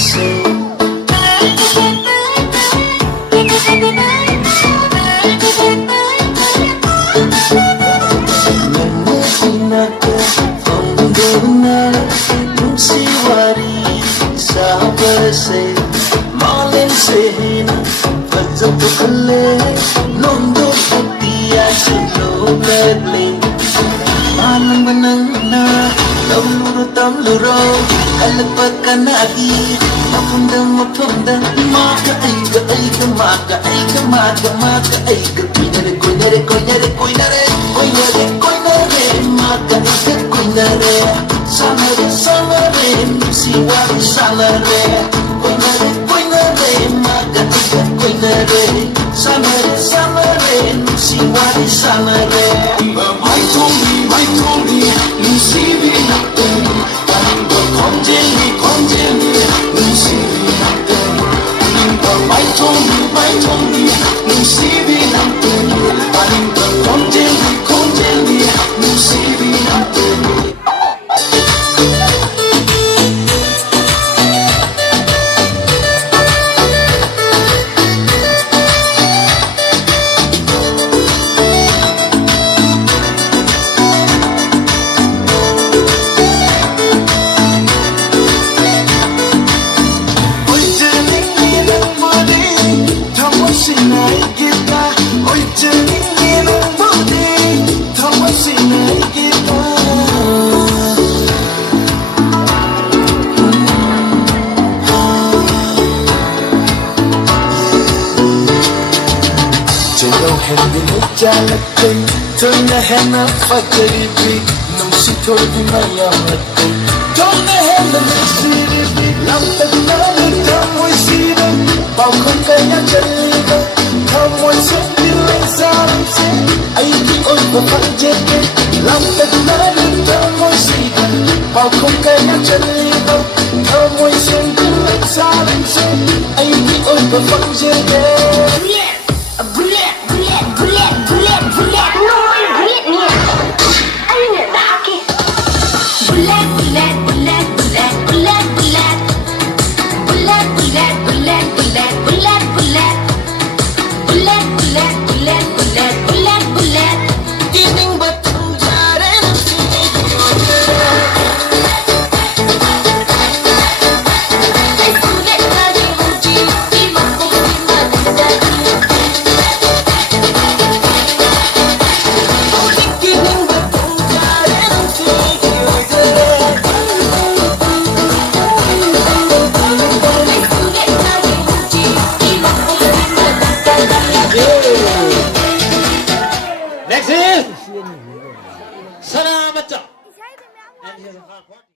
say say Marlin Sehina Fajab Khalle Nondo Patiya Chino Medley Malam Banana Tamluru Tamluro Alpakanagi Mapunda Maka Aiga Aiga Maka Aiga Maka Maka Aiga Koinare Koinare Koinare Koinare Koinare Koinare Maka Aiga Koinare Sanare Sanare Siwari Sanare Koinare Koinare Maka Aiga Koinare Sanare Sanare Siwari Sanare My Tony Lucy Vinate Konjeli Lucy Vinate My Tony Lucy Vinate Konjeli Lucy Vinate Jalate, turn the hand up for the beat. No she told me my yamate. Turn the hand up for the beat. Lamp the night, come we see them. Balkon kaya jalida, come we see the lights I keep on the budget. Lamp the night, come we see them. Balkon kaya jalida, come we see the lights I keep on the budget. Next is Sana Macha. And he has a hard part.